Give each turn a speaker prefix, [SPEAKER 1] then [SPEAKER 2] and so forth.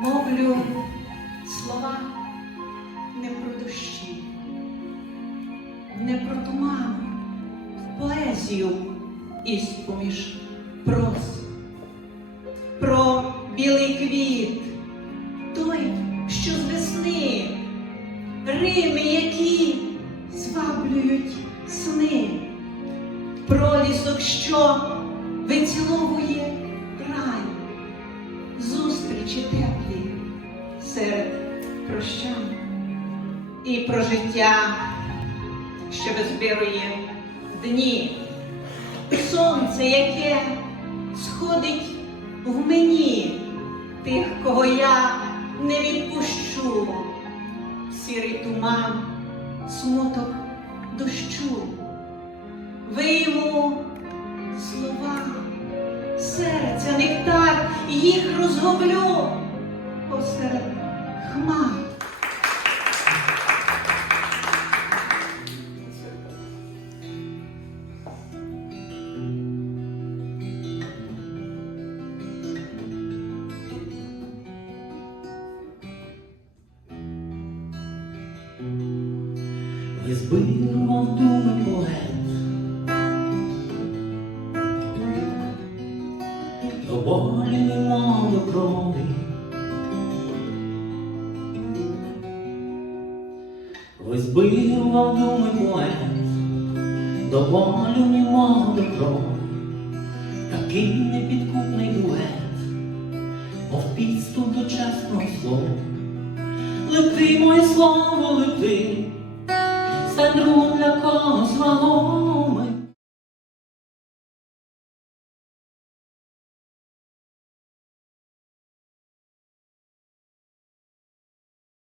[SPEAKER 1] мовлю слова не про дощі, не про туман, поезію із поміж прос, про білий квіт, той, що з весни, рими, які зваблюють сни, пролісок, що виціловує серед прощань і про життя, що визбирує дні, сонце, яке сходить в мені тих, кого я не відпущу, сірий туман, смуток дощу, вийму слова, серця, нектар, їх розгублю посеред хмар.
[SPEAKER 2] Визбирував думи поет, до болі немов до крові. Визбирував думи поет, до болю до добро, Такий непідкупний дует, мов підступ до чесного слова. Лети, моє слово, лети, це друг для когось вагон.